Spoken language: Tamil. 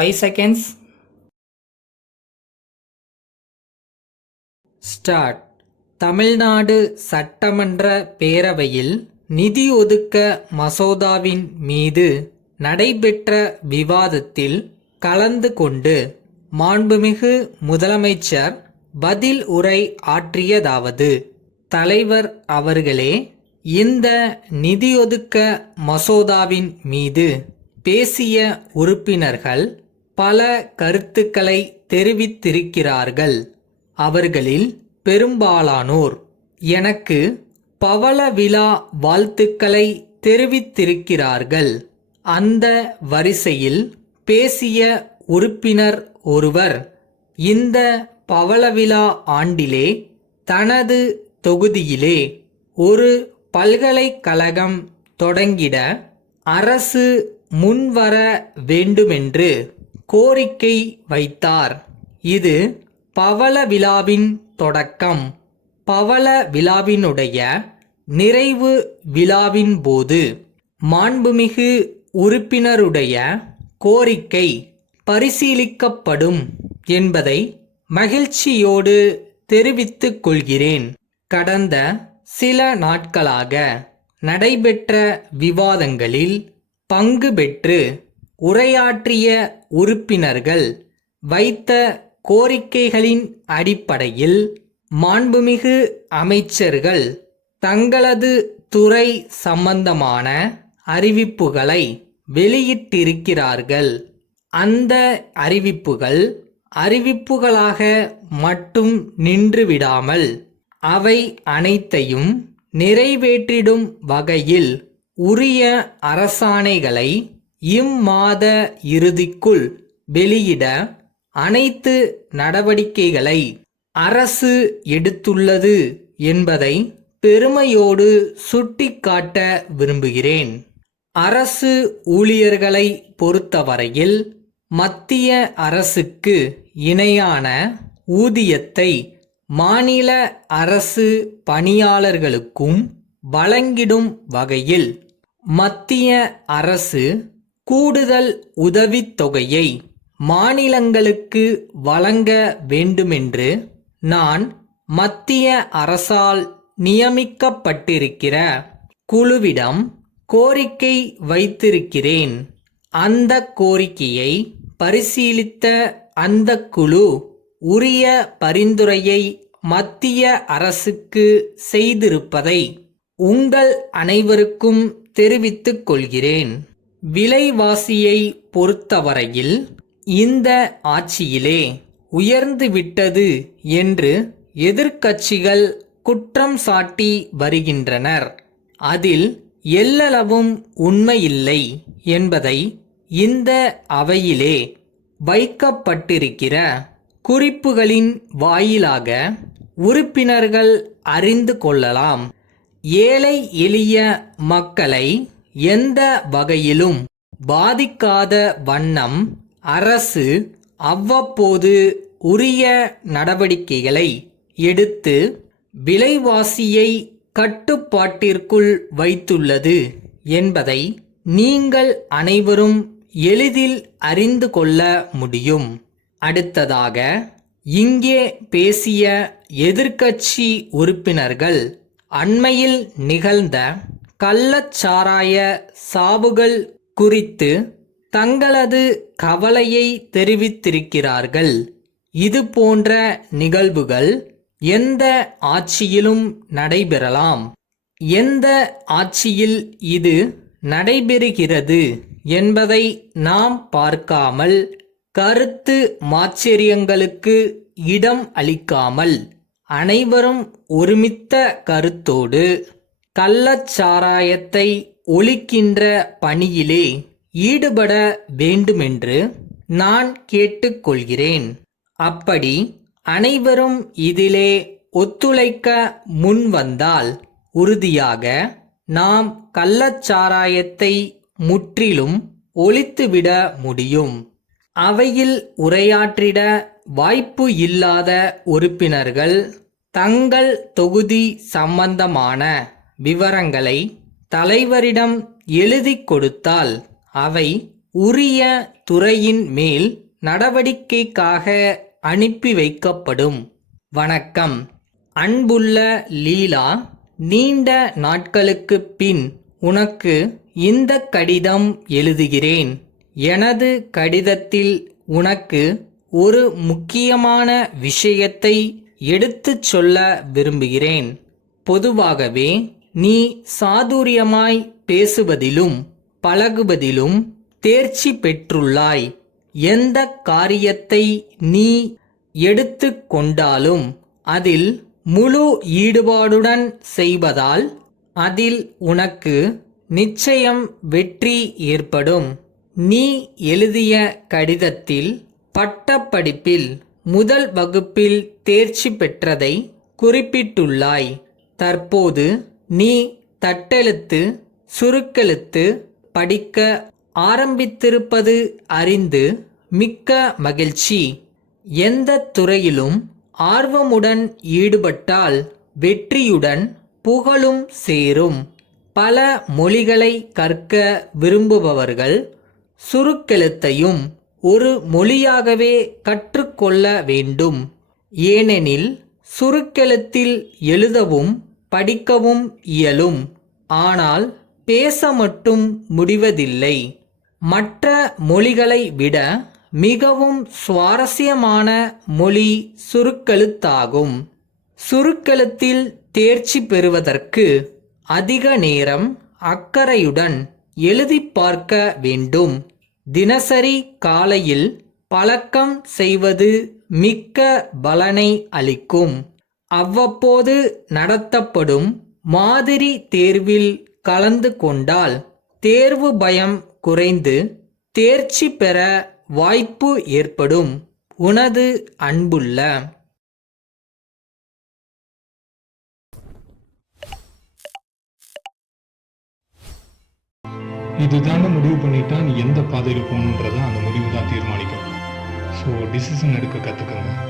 5 seconds. ஸ்டார்ட். தமிழ்நாடு சட்டமன்ற பேரவையில் நிதி ஒதுக்க மசோதாவின் மீது நடைபெற்ற விவாதத்தில் கலந்து கொண்டு மாண்புமிகு முதலமைச்சர் பதில் உரை ஆற்றியதாவது: தலைவர் அவர்களே, இந்த நிதியொதுக்க மசோதாவின் மீது பேசிய உறுப்பினர்கள் பல கருத்துக்களை தெரிவித்திருக்கிறார்கள். அவர்களில் பெரும்பாலானோர் எனக்கு பவள விழா வாழ்த்துக்களை தெரிவித்திருக்கிறார்கள். அந்த வரிசையில் பேசிய உறுப்பினர் ஒருவர் இந்த பவள விழா ஆண்டிலே தனது தொகுதியிலே ஒரு பல்கலைக்கழகம் தொடங்கிட அரசு முன்வர வேண்டுமென்று கோரிக்கை வைத்தார். இது பவள விழாவின் தொடக்கம். பவள விழாவினுடைய நிறைவு விழாவின் போது மாண்புமிகு உறுப்பினருடைய கோரிக்கை பரிசீலிக்கப்படும் என்பதை மகிழ்ச்சியோடு தெரிவித்துக் கொள்கிறேன். கடந்த சில நாட்களாக நடைபெற்ற விவாதங்களில் பங்கு பெற்று உரையாற்றிய உறுப்பினர்கள் வைத்த கோரிக்கைகளின் அடிப்படையில் மாண்புமிகு அமைச்சர்கள் தங்களது துறை சம்பந்தமான அறிவிப்புகளை வெளியிட்டிருக்கிறார்கள். அந்த அறிவிப்புகளாக மட்டும் நின்றுவிடாமல் அவை அனைத்தையும் நிறைவேற்றிடும் வகையில் உரிய அரசாணைகளை இம்மாத இறுதிக்குள் வெளியிட அனைத்து நடவடிக்கைகளை அரசு எடுத்துள்ளது என்பதை பெருமையோடு சுட்டிக்காட்ட விரும்புகிறேன். அரசு ஊழியர்களை பொறுத்தவரையில் மத்திய அரசுக்கு இணையான ஊதியத்தை மாநில அரசு பணியாளர்களுக்கும் வழங்கிடும் வகையில் மத்திய அரசு கூடுதல் உதவித்தொகையை மாநிலங்களுக்கு வழங்க வேண்டுமென்று நான் மத்திய அரசால் நியமிக்கப்பட்டிருக்கிற குழுவிடம் கோரிக்கை வைத்திருக்கிறேன். அந்த கோரிக்கையை பரிசீலித்த அந்த குழு உரிய பரிந்துரையை மத்திய அரசுக்கு செய்திருப்பதை உங்கள் அனைவருக்கும் தெரிவித்துக் கொள்கிறேன். விலைவாசியை பொறுத்தவரையில் இந்த ஆட்சியிலே உயர்ந்துவிட்டது என்று எதிர்க்கட்சிகள் குற்றம் சாட்டி வருகின்றனர். அதில் எல்லளவும் உண்மையில்லை என்பதை இந்த அவையிலே வைக்கப்பட்டிருக்கிற குறிப்புகளின் வாயிலாக உறுப்பினர்கள் அறிந்து கொள்ளலாம். ஏழை எளிய மக்களை எந்த வகையிலும் பாதிக்காத வண்ணம் அரசு அவ்வப்போது உரிய நடவடிக்கைகளை எடுத்து விலைவாசியை கட்டுப்பாட்டிற்குள் வைத்துள்ளது என்பதை நீங்கள் அனைவரும் எளிதில் அறிந்து கொள்ள முடியும். அடுத்ததாக இங்கே பேசிய எதிர்க்கட்சி உறுப்பினர்கள் அண்மையில் நிகழ்ந்த கள்ளச்சாராய சாவுகள் குறித்து தங்களது கவலையை தெரிவித்திருக்கிறார்கள். இது போன்ற நிகழ்வுகள் எந்த ஆட்சியிலும் நடைபெறலாம். எந்த ஆட்சியில் இது நடைபெறுகிறது என்பதை நாம் பார்க்காமல், கருத்து மாச்சரியங்களுக்கு இடம் அளிக்காமல், அனைவரும் ஒருமித்த கருத்தோடு கள்ளச்சாராயத்தை ஒழிக்கின்ற பணியிலே ஈடுபட வேண்டுமென்று நான் கேட்டுக்கொள்கிறேன். அப்படி அனைவரும் இதிலே ஒத்துழைக்க முன்வந்தால் உறுதியாக நாம் கள்ளச்சாராயத்தை முற்றிலும் ஒழித்துவிட முடியும். அவையில் உரையாற்றிட வாய்ப்பு இல்லாத உறுப்பினர்கள் தங்கள் தொகுதி சம்பந்தமான விவரங்களை தலைவரிடம் எழுதி கொடுத்தால் அவை உரிய துறையின் மேல் நடவடிக்கைக்காக அனுப்பி வைக்கப்படும். வணக்கம். அன்புள்ள லீலா, நீண்ட நாட்களுக்குப் பின் உனக்கு இந்த கடிதம் எழுதுகிறேன். எனது கடிதத்தில் உனக்கு ஒரு முக்கியமான விஷயத்தை எடுத்துச் சொல்ல விரும்புகிறேன். பொதுவாகவே நீ சாதுரியமாய் பேசுவதிலும் பழகுவதிலும் தேர்ச்சி பெற்றுள்ளாய். எந்த காரியத்தை நீ எடுத்து கொண்டாலும் அதில் முழு ஈடுபாடுடன் செய்வதால் அதில் உனக்கு நிச்சயம் வெற்றி ஏற்படும். நீ எழுதிய கடிதத்தில் பட்டப்படிப்பில் முதல் வகுப்பில் தேர்ச்சி பெற்றதை குறிப்பிட்டுள்ளாய். தற்போது நீ தட்டெழுத்து, சுருக்கெழுத்து படிக்க ஆரம்பித்திருப்பது அறிந்து மிக்க மகிழ்ச்சி. எந்த துறையிலும் ஆர்வமுடன் ஈடுபட்டால் வெற்றியுடன் புகழும் சேரும். பல மொழிகளை கற்க விரும்புபவர்கள் சுருக்கெழுத்தையும் ஒரு மொழியாகவே கற்றுக்கொள்ள வேண்டும். ஏனெனில் சுருக்கெழுத்தில் எழுதவும் படிக்கவும் இயலும், ஆனால் பேச மட்டும் முடிவதில்லை. மற்ற மொழிகளை விட மிகவும் சுவாரஸ்யமான மொழி சுருக்கெழுத்தாகும். சுருக்கெழுத்தில் தேர்ச்சி பெறுவதற்கு அதிக நேரம் அக்கறையுடன் எழுதி பார்க்க வேண்டும். தினசரி காலையில் பழக்கம் செய்வது மிக்க பலனை அளிக்கும். அவ்வப்போது நடத்தப்படும் மாதிரி தேர்வில் கலந்து கொண்டால் தேர்வு பயம் குறைந்து தேர்ச்சி பெற வாய்ப்பு ஏற்படும். உனது அன்புள்ள. இதுதான முடிவு பண்ணிட்டா நீ எந்த பாதையில் போகணுன்றத அந்த முடிவு தான் தீர்மானிக்கும். ஸோ டிசிஷன் எடுக்க கற்றுக்கங்க.